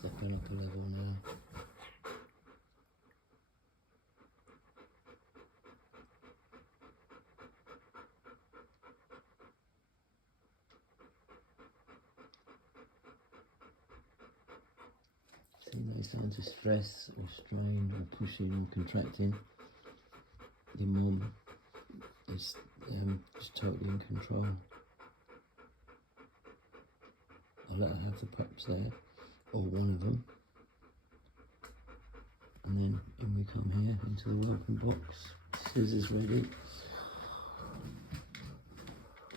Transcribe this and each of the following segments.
Stepping up a level now. See no signs of stress or strain or pushing or contracting. Your mum is just totally in control. I'll let her have the pups there, or one of them. And then in we come here into the welcome box. Scissors ready.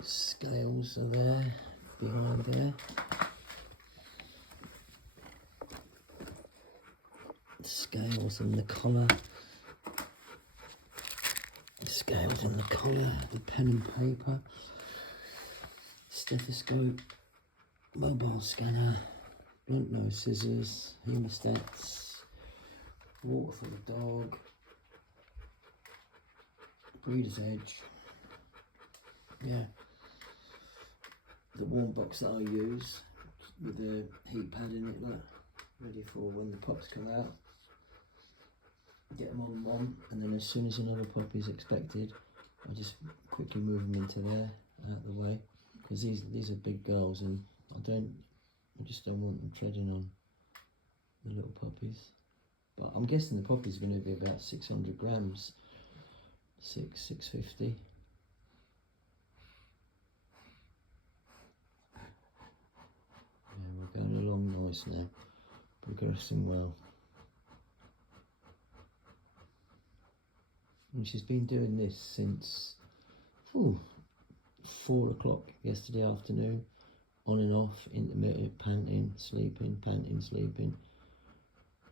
Scales are there, behind there. Scales and the collar. Scales and the collar, the pen and paper. Stethoscope. Mobile scanner. Blunt nose scissors. Hemostats. Water for the dog. Breeder's edge. Yeah. The warm box that I use with the heat pad in it, look, ready for when the pups come out. Get them on one, and then as soon as another puppy is expected, I just quickly move them into there, out of the way, because these are big girls, and I just don't want them treading on the little puppies. But I'm guessing the puppies are going to be about 600 grams, 650. Yeah, we're going along nice now, progressing well. And she's been doing this since 4 o'clock yesterday afternoon, on and off, intermittent, panting, sleeping, panting, sleeping.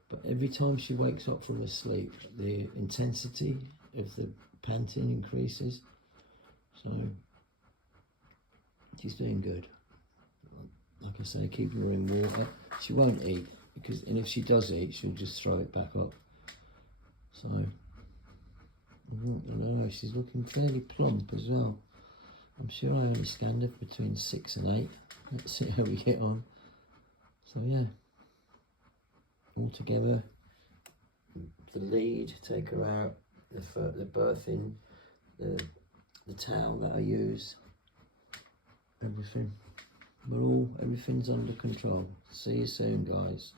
But every time she wakes up from her sleep, the intensity of the panting increases. So she's doing good. Like I say, keeping her in water. She won't eat, and if she does eat, she'll just throw it back up. So I don't know, she's looking fairly plump as well. I'm sure I only scanned her between 6 and 8. Let's see how we get on. So yeah, all together, the lead, take her out, the birthing, the towel that I use, everything. Everything's under control. See you soon, guys.